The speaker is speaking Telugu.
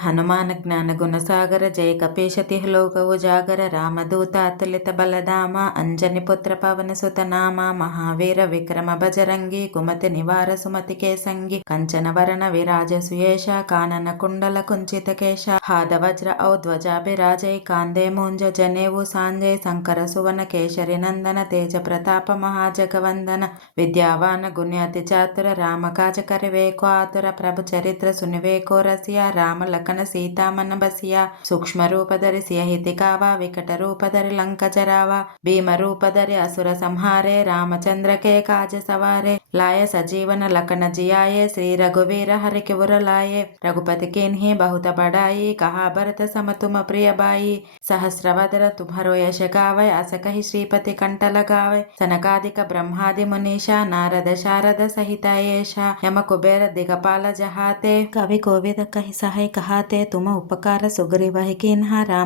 హనుమాన జ్ఞాన గుణసాగర జయ కపీశతిహ లోక ఉజాగర రామదూత అతులిత బలధామ అంజని పుత్ర పవన సుత నామ మహావీర విక్రమ బజరంగి కుమతి నివార సుమతి కేసంగి కంచన వరణ విరాజ సుయేష కానన కుండల కుంచిత కేశ హాద వజ్ర ఔధ్వజాభిరాజై కాందే మూంజ జనేవు సాంజై శంకర సువన కేశరి నందన తేజ ప్రతాప మహాజగవందన విద్యావాన గుణ్యతి చాతుర రామ కాజ కరివేకో ఆతుర ప్రభు చరిత్ర సునివేకో రసియ రామ లఖన సీతామన బసియా సూక్ష్మ రూపధరి సియహితి కావా వికట రూపధరి లంక జరావా భీమ రూపధరి అసుర సంహారే రామచంద్ర के काज सवारे लाय सजीवन लखन जियाये श्री रघुवीर हरि किवुर लाये रघुपति किन्हीं बहुत बड़ाई कहा भरत सम तुम प्रिय बाई सहस्रवदन तुम्हरो यश गावै अस कहि श्रीपति कंठ लगावै सनकादिक ब्रह्मादि मुनीषा नारद शारद सहित येषा यम कुबेर दिगपाल जहाते कवि कोविद कहि सहाय कहाते तुम उपकार सुग्रीव कीन्हा राम